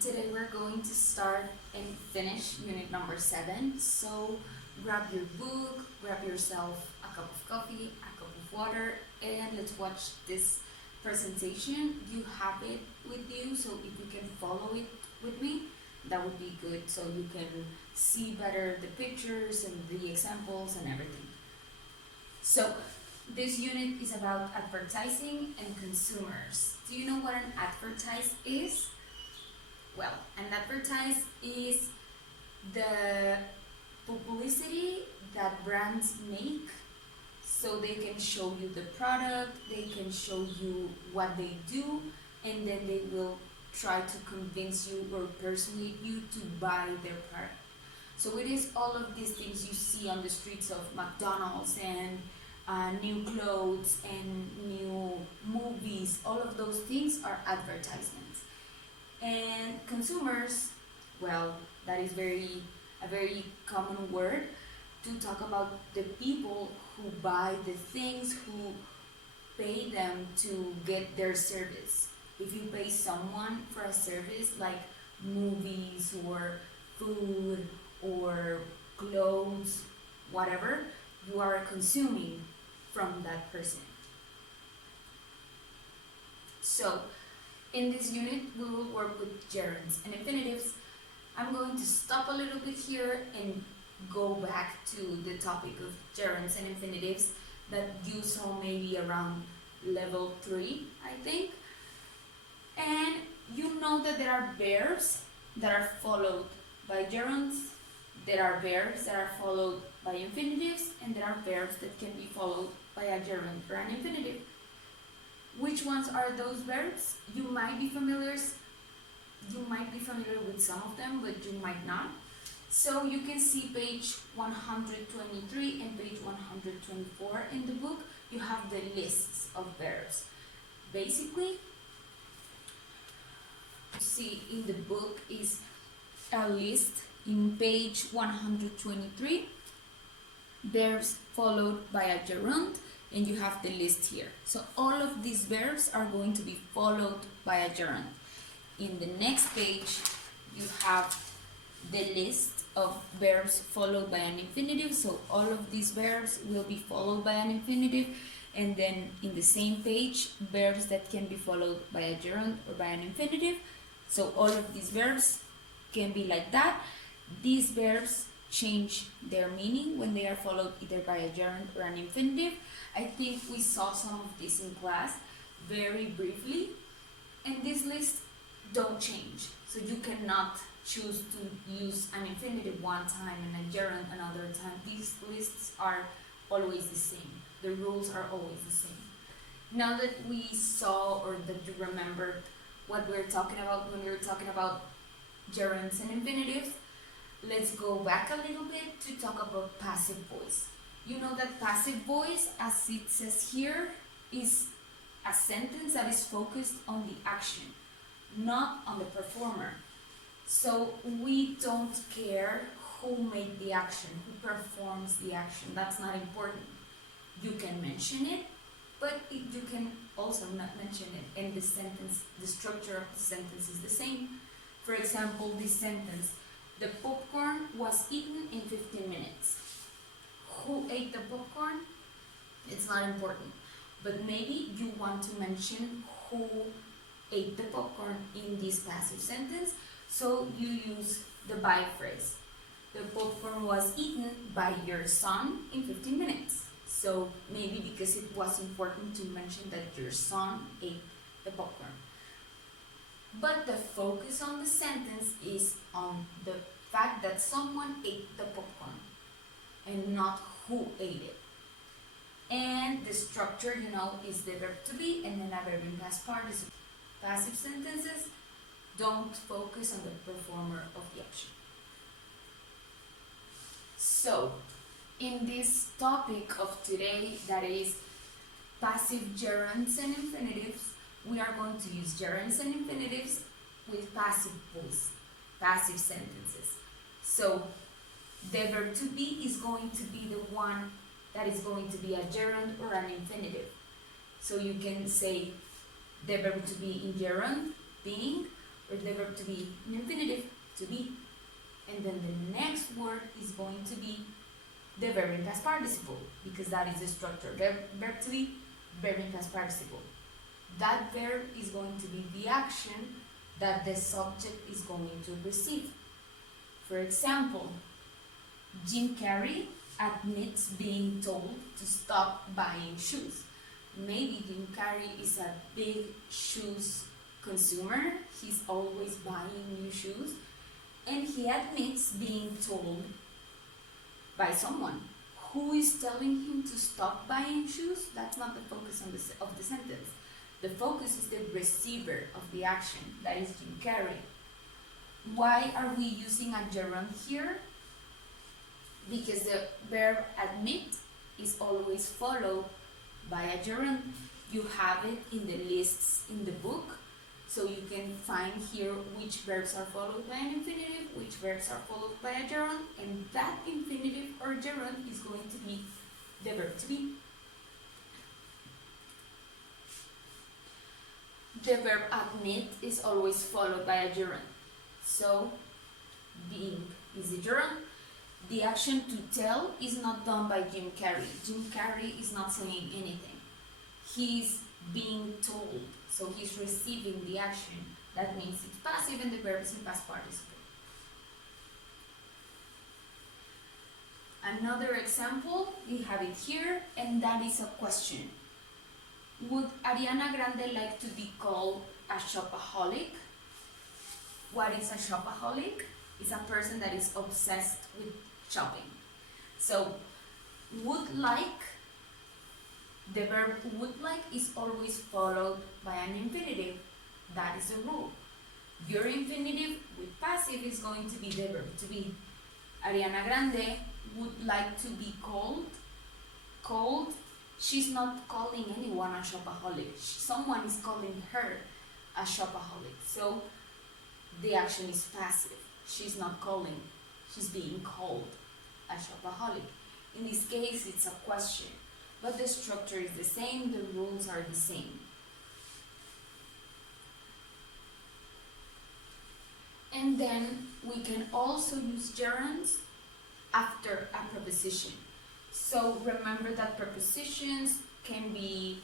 Today we're going to start and finish unit number 7. So grab your book, grab yourself a cup of coffee, a cup of water, and let's watch this presentation. You have it with you, so if you can follow it with me, that would be good, so you can see better the pictures and the examples and everything. So this unit is about advertising and consumers. Do you know what an advertise is? Well, an advertise is the publicity that brands make so they can show you the product, they can show you what they do, and then they will try to convince you or persuade you to buy their product. So it is all of these things you see on the streets of McDonald's and new clothes and new movies. All of those things are advertisements. And consumers, well, that is a very common word to talk about the people who buy the things, who pay them to get their service. If you pay someone for a service like movies or food or clothes, whatever, you are consuming from that person. So in this unit, we will work with gerunds and infinitives. I'm going to stop a little bit here and go back to the topic of gerunds and infinitives that you saw maybe around level 3, I think. And you know that there are verbs that are followed by gerunds, there are verbs that are followed by infinitives, and there are verbs that can be followed by a gerund or an infinitive. Which ones are those verbs? You might be familiar with some of them, but you might not. So you can see page 123 and page 124 in the book. You have the lists of verbs. Basically, you see in the book is a list in page 123, verbs followed by a gerund, and you have the list here. So all of these verbs are going to be followed by a gerund. In the next page, you have the list of verbs followed by an infinitive. So all of these verbs will be followed by an infinitive. And then in the same page, verbs that can be followed by a gerund or by an infinitive. So all of these verbs can be like that. These verbs change their meaning when they are followed either by a gerund or an infinitive. I think we saw some of this in class very briefly, and this list don't change. So you cannot choose to use an infinitive one time and a gerund another time. These lists are always the same. The rules are always the same. Now that we saw, or that you remembered what we're talking about when we were talking about gerunds and infinitives, let's go back a little bit to talk about passive voice. You know that passive voice, as it says here, is a sentence that is focused on the action, not on the performer. So we don't care who made the action, who performs the action. That's not important. You can mention it, but you can also not mention it. And the sentence, the structure of the sentence is the same. For example, this sentence, the popcorn was eaten in 15 minutes. Who ate the popcorn? It's not important. But maybe you want to mention who ate the popcorn in this passive sentence, so you use the by phrase. The popcorn was eaten by your son in 15 minutes. So maybe because it was important to mention that your son ate the popcorn. But the focus on the sentence is on the fact that someone ate the popcorn and not who ate it. And the structure, is the verb to be, and then a verb in past participle. Passive sentences don't focus on the performer of the action. So, in this topic of today, that is passive gerunds and infinitives, we are going to use gerunds and infinitives with passive voice, passive sentences. So the verb to be is going to be the one that is going to be a gerund or an infinitive. So you can say the verb to be in gerund, being, or the verb to be in infinitive, to be. And then the next word is going to be the verb in past participle, because that is the structure. Verb to be, verb in past participle. That verb is going to be the action that the subject is going to receive. For example, Jim Carrey admits being told to stop buying shoes. Maybe Jim Carrey is a big shoes consumer. He's always buying new shoes. And he admits being told by someone. Who is telling him to stop buying shoes? That's not the focus of the sentence. The focus is the receiver of the action, that is Jim Carrey. Why are we using a gerund here? Because the verb admit is always followed by a gerund. You have it in the lists in the book, so you can find here which verbs are followed by an infinitive, which verbs are followed by a gerund, and that infinitive or gerund is going to be the verb to be. The verb admit is always followed by a gerund. So, being is the gerund. The action to tell is not done by Jim Carrey. Jim Carrey is not saying anything. He's being told, so he's receiving the action. That means it's passive and the verb is in past participle. Another example, we have it here, and that is a question. Would Ariana Grande like to be called a shopaholic? What is a shopaholic? It's a person that is obsessed with shopping. So, would like, the verb would like is always followed by an infinitive. That is the rule. Your infinitive with passive is going to be the verb to be. Ariana Grande would like to be called. Called. She's not calling anyone a shopaholic. Someone is calling her a shopaholic. So the action is passive. She's not calling. She's being called a shopaholic. In this case, it's a question, but the structure is the same. The rules are the same. And then we can also use gerunds after a preposition. So remember that prepositions can be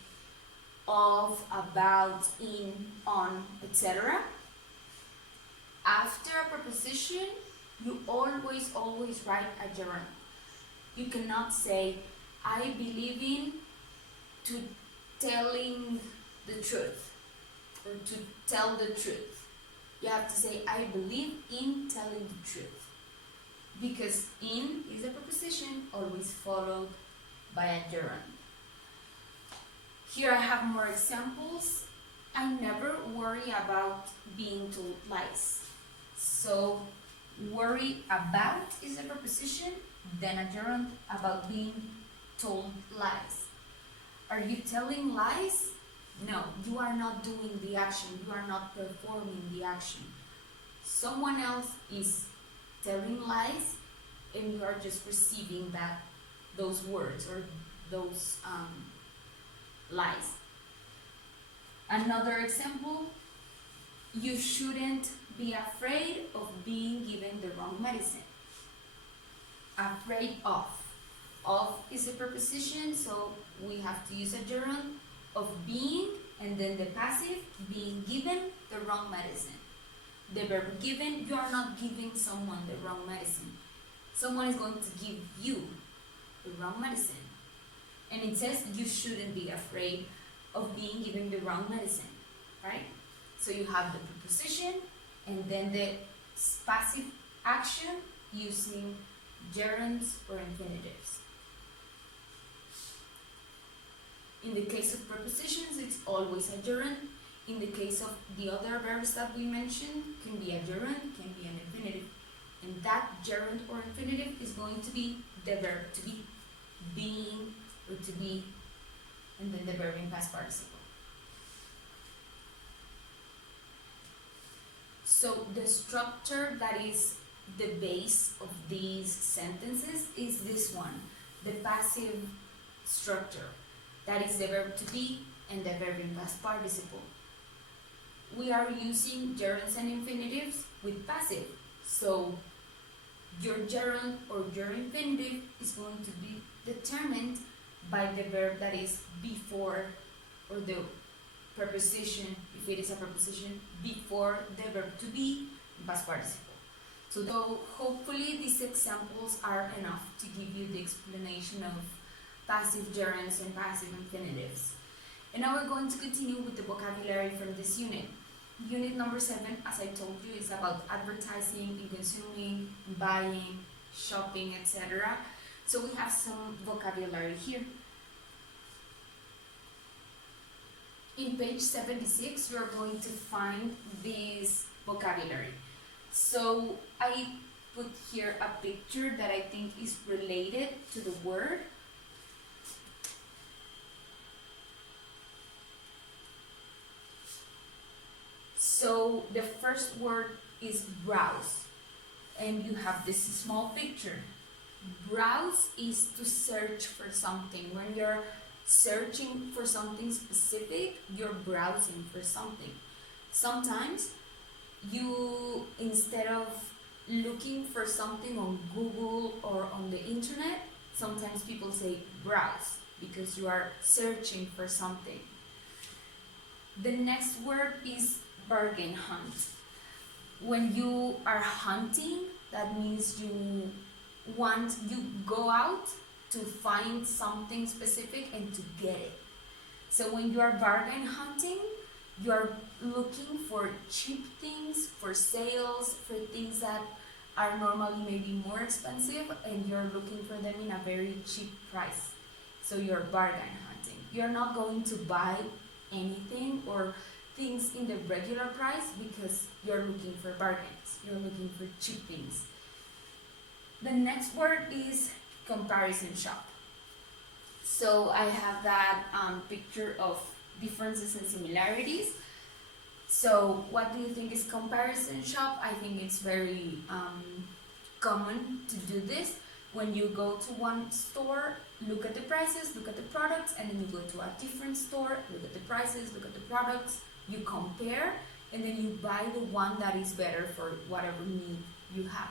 of, about, in, on, etc. After a preposition, you always write a gerund. You cannot say, I believe in to telling the truth, or to tell the truth. You have to say, I believe in telling the truth. Because in is a preposition always followed by a gerund. Here I have more examples. I never worry about being told lies. So worry about is a preposition, then a gerund about being told lies. Are you telling lies? No, you are not doing the action. You are not performing the action. Someone else is telling lies, and you are just receiving those words or those lies. Another example, you shouldn't be afraid of being given the wrong medicine. Afraid of. Of is a preposition, so we have to use a gerund of being, and then the passive, being given the wrong medicine. The verb given, you are not giving someone the wrong medicine. Someone is going to give you the wrong medicine. And it says you shouldn't be afraid of being given the wrong medicine, right? So you have the preposition and then the passive action using gerunds or infinitives. In the case of prepositions, it's always a gerund. In the case of the other verbs that we mentioned, can be a gerund, can be an infinitive. And that gerund or infinitive is going to be the verb to be, being, or to be, and then the verb in past participle. So the structure that is the base of these sentences is this one, the passive structure. That is the verb to be and the verb in past participle. we are using gerunds and infinitives with passive. So your gerund or your infinitive is going to be determined by the verb that is before, or the preposition, if it is a preposition, before the verb to be in past participle. So hopefully these examples are enough to give you the explanation of passive gerunds and passive infinitives. And now we're going to continue with the vocabulary from this unit. Unit number 7, as I told you, is about advertising and consuming, buying, shopping, etc. So we have some vocabulary here. In page 76, you are going to find this vocabulary. So I put here a picture that I think is related to the word. So the first word is browse, and you have this small picture. Browse is to search for something. When you're searching for something specific, you're browsing for something. Sometimes you, instead of looking for something on Google or on the internet, sometimes people say browse because you are searching for something. The next word is bargain hunt. When you are hunting, that means you go out to find something specific and to get it. So when you are bargain hunting, you are looking for cheap things, for sales, for things that are normally maybe more expensive, and you're looking for them in a very cheap price. So you're bargain hunting. You're not going to buy anything or things in the regular price because you're looking for bargains. You're looking for cheap things. The next word is comparison shop. So I have that picture of differences and similarities. So what do you think is comparison shop? I think it's very common to do this. When you go to one store, look at the prices, look at the products, and then you go to a different store, look at the prices, look at the products, you compare, and then you buy the one that is better for whatever need you have.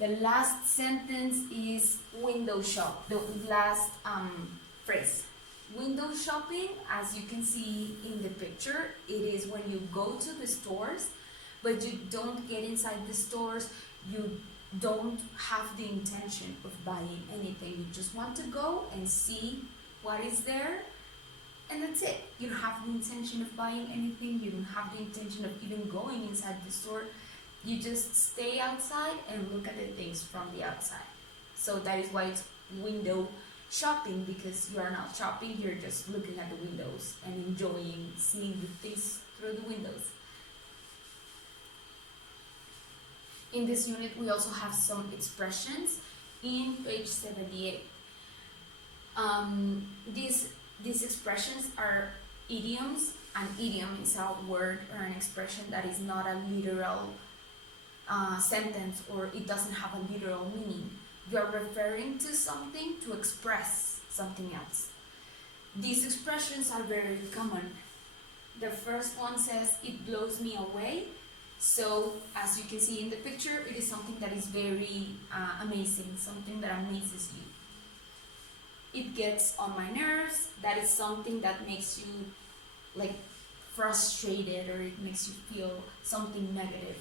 The last sentence is window shop, the last phrase. Window shopping, as you can see in the picture, it is when you go to the stores, but you don't get inside the stores, you don't have the intention of buying anything. You just want to go and see what is there, and that's it. You don't have the intention of buying anything, you don't have the intention of even going inside the store. You just stay outside and look at the things from the outside. So that is why it's window shopping, because you are not shopping, you're just looking at the windows and enjoying seeing the things through the windows. In this unit, we also have some expressions in page 78. These expressions are idioms. An idiom is a word or an expression that is not a literal sentence, or it doesn't have a literal meaning. You are referring to something to express something else. These expressions are very common. The first one says, it blows me away. So, as you can see in the picture, it is something that is very amazing, something that amazes you. It gets on my nerves. That is something that makes you like frustrated, or it makes you feel something negative.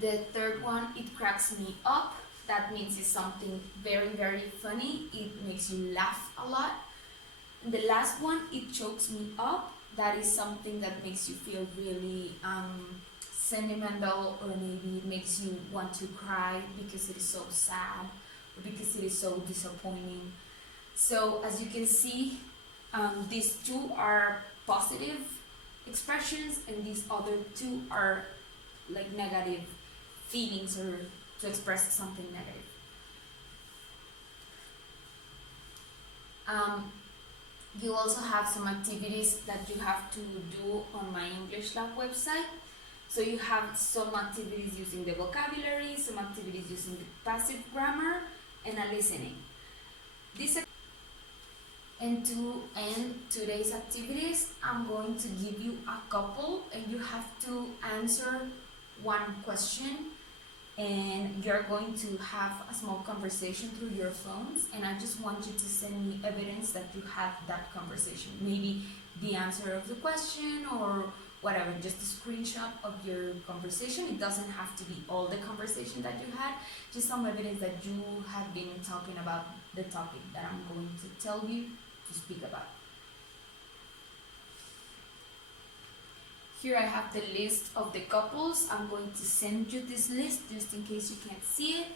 The third one, it cracks me up. That means it's something very, very funny. It makes you laugh a lot. And the last one, it chokes me up. That is something that makes you feel really sentimental, or maybe it makes you want to cry because it is so sad, or because it is so disappointing. So as you can see, these two are positive expressions, and these other two are like negative feelings, or to express something negative. You also have some activities that you have to do on my English Lab website. So you have some activities using the vocabulary, some activities using the passive grammar, and a listening. And to end today's activities, I'm going to give you a couple and you have to answer one question, and you're going to have a small conversation through your phones, and I just want you to send me evidence that you had that conversation. Maybe the answer of the question or whatever, just a screenshot of your conversation. It doesn't have to be all the conversation that you had, just some evidence that you have been talking about the topic that I'm going to tell you to speak about. Here I have the list of the couples. I'm going to send you this list just in case you can't see it.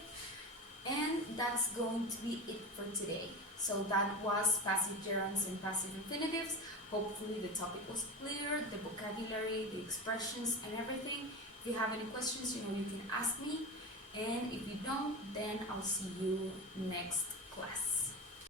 And that's going to be it for today. So that was passive gerunds and passive infinitives. Hopefully the topic was clear, the vocabulary, the expressions, and everything. If you have any questions, you can ask me. And if you don't, then I'll see you next class.